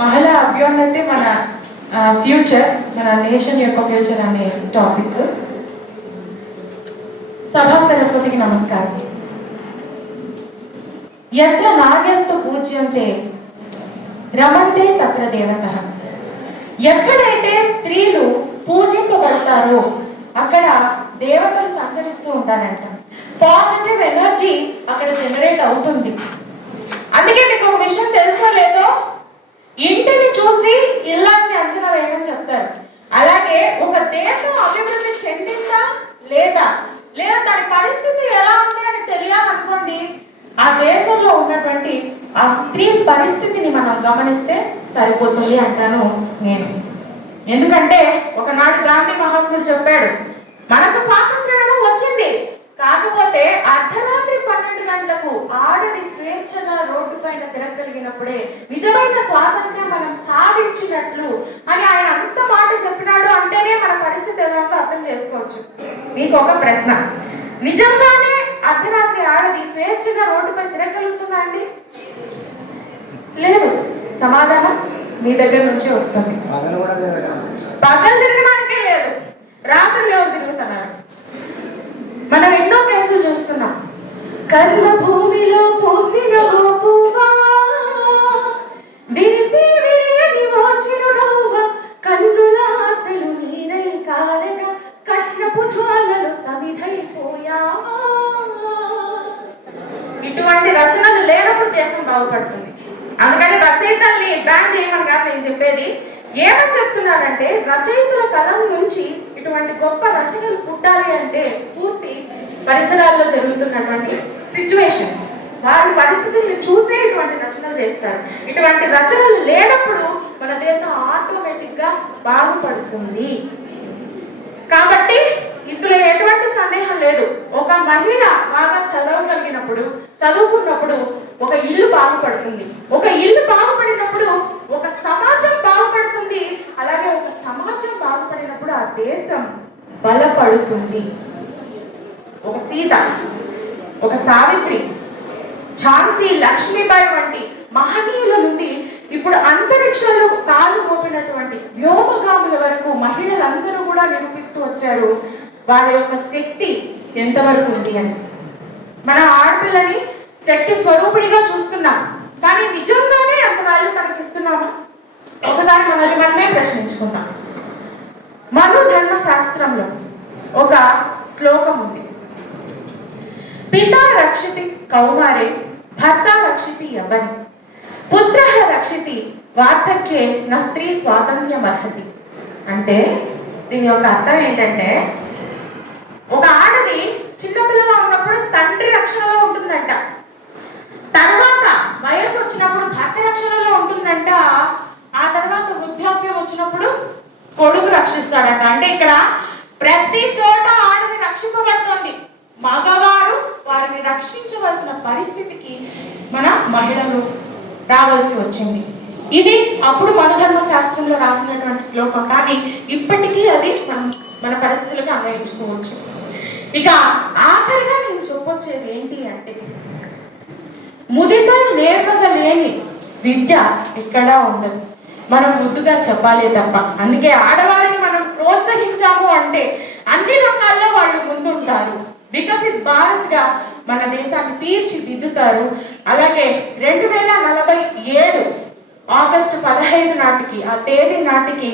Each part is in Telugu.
మహిళా అభ్యున్నతి మన ఫ్యూచర్, మన నేషన్ యొక్క ఫ్యూచర్ అనే టాపిక్. సభా సరస్వతికి నమస్కారం. యత్ర నార్యస్తు పూజ్యంతే రమంతే తత్ర దేవతః. ఎక్కడైతే స్త్రీలు పూజింపబడతారో అక్కడ దేవతలు సంచరిస్తూ ఉంటారంట. పాజిటివ్ ఎనర్జీ అక్కడ జనరేట్ అవుతుంది. అందుకే మీకు ఒక విషయం తెలుసో లేదో, ఇంటిని చూసి ఇల్లాన్ని అంచనా వేయమని చెప్తారు. అలాగే ఒక దేశం అభివృద్ధి చెందిందా లేదా లేదా దాని పరిస్థితి ఎలా ఉంది అని తెలియాలనుకోండి, ఆ దేశంలో ఉన్నటువంటి ఆ స్త్రీ పరిస్థితిని మనం గమనిస్తే సరిపోతుంది అంటాను నేను. ఎందుకంటే ఒకనాడు గాంధీ మహాత్ముడు చెప్పాడు, మనకు స్వాతంత్ర్యం వచ్చింది, కాకపోతే అర్ధరాత్రి 12 గంటలకు ఆడది స్వేచ్ఛగా రోడ్డు పైన తిరగలిగినప్పుడే నిజమైన స్వాతంత్ర్యం మనం సాధించినట్లు అని ఆయన అంత మాట చెప్పినాడు. అంటేనే మన పరిస్థితి ఎలా ఉందో అర్థం చేసుకోవచ్చు. మీకు ఒక ప్రశ్న, నిజంగానే అర్ధరాత్రి ఆడది స్వేచ్ఛగా రోడ్డుపై తిరగలుగుతుందా అండి? లేదు. సమాధానం మీ దగ్గర నుంచి వస్తుంది. పగలు తిరగడానికే లేదు, రాత్రులు ఎవరు తిరుగుతున్నారు? మనం ఎన్నో కేసులు చూస్తున్నాం. కర్మ భూమిలో పోసిన గోపువా, విరిసి విరియని ఓచిరునవ్వా, కన్నుల ఆశలు నీరై కారగా, కట్నపు జ్వాలలు సమిధైపోయావా. ఇటువంటి రచనలు లేనప్పుడు దేశం బాగుపడుతుంది. అందుకని రచయితల్ని బ్యాన్ చేయమని కాదు నేను చెప్పేది. ఏమని చెప్తున్నారంటే, రచయితల కలం నుంచి ఇటువంటి గొప్ప రచనలు పుట్టాలి అంటే స్ఫూర్తి పరిసరాల్లో జరుగుతున్నటువంటి సిచ్యువేషన్స్, వారి పరిస్థితుల్ని చూసే ఇటువంటి రచనలు చేస్తారు. ఇటువంటి రచనలు లేనప్పుడు మన దేశం ఆటోమేటిక్ గా బాగుపడుతుంది. కాబట్టి ఇందులో ఎటువంటి సందేహం లేదు. ఒక మహిళ బాగా చదువుకున్నప్పుడు ఒక ఇల్లు బాగుపడుతుంది. ఒక ఇల్లు బాగుపడినప్పుడు ఒక సమాజం బాగుపడుతుంది. అలాగే ఒక సమాజం బాగుపడినప్పుడు ఆ దేశం బలపడుతుంది. ఒక సీత, ఒక సావిత్రి, ఝాన్సీ లక్ష్మీబాయి వంటి మహనీయుల నుండి ఇప్పుడు అంతరిక్షంలో కాలు మోపినటువంటి వ్యోమగాముల వరకు మహిళలందరూ కూడా నిరూపిస్తూ వచ్చారు వాళ్ళ యొక్క శక్తి ఎంతవరకు ఉంది అని. మన ఆడపిల్లని శక్తి స్వరూపిణిగా చూస్తున్నాం, కానీ నిజంగానే అంత వాల్యూ తనకిస్తున్నామా? ఒకసారి మనమే ప్రశ్నించుకుందాం. మను ధర్మశాస్త్రంలో ఒక శ్లోకం ఉంది, పితా రక్షితి కౌమారే భర్త రక్షితి యవ్వని పుత్ర రక్షితి వార్ధక్యే న స్త్రీ స్వాతంత్ర్యం అర్హతి. అంటే దీని యొక్క అర్థం ఏంటంటే, ఒక ఆడది చిన్నపిల్లగా ఉన్నప్పుడు తండ్రి రక్షణలో ఉంటుందంట, తర్వాత వయసు వచ్చినప్పుడు భర్త రక్షణలో ఉంటుందంట, ఆ తర్వాత వృద్ధాప్యం వచ్చినప్పుడు కొడుకు రక్షిస్తాడంట. అంటే ఇక్కడ ప్రతి చోట ఆడది రక్షింపబడుతోంది. మగవారు వారిని రక్షించవలసిన పరిస్థితికి మన మహిళలు రావాల్సి వచ్చింది. ఇది అప్పుడు మనుధర్మ శాస్త్రంలో రాసినటువంటి శ్లోకం, కానీ ఇప్పటికీ అది మన పరిస్థితులకు అన్వయించుకోవచ్చు. ఇక ఆఖరిగా నేను చెప్పొచ్చేది ఏంటి అంటే, ముదితో నేర్పగలేని విద్య ఎక్కడా ఉండదు. మనం ముద్దుగా చెప్పాలే తప్ప. అందుకే ఆడవారిని మనం ప్రోత్సహించాము అంటే అన్ని రంగాల్లో వాళ్ళు ముందుంటారు. వికసిత్ భారత్ గా మన దేశాన్ని తీర్చిదిద్దుతారు. అలాగే 2047 ఆగస్టు 15 నాటికి, ఆ తేదీ నాటికి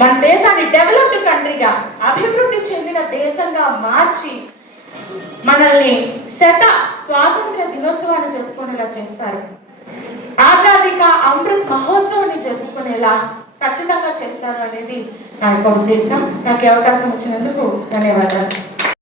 మన దేశాన్ని డెవలప్డ్ కంట్రీగా, అభివృద్ధి చెందిన దేశంగా మార్చి మనల్ని స్వాతంత్ర దినోత్సవాన్ని జరుపుకునేలా చేస్తారు. ఆజాదీ కా అమృత్ మహోత్సవాన్ని జరుపుకునేలా ఖచ్చితంగా చేస్తారు అనేది నా యొక్క ఉద్దేశం. నాకు అవకాశం ఇచ్చినందుకు ధన్యవాదాలు.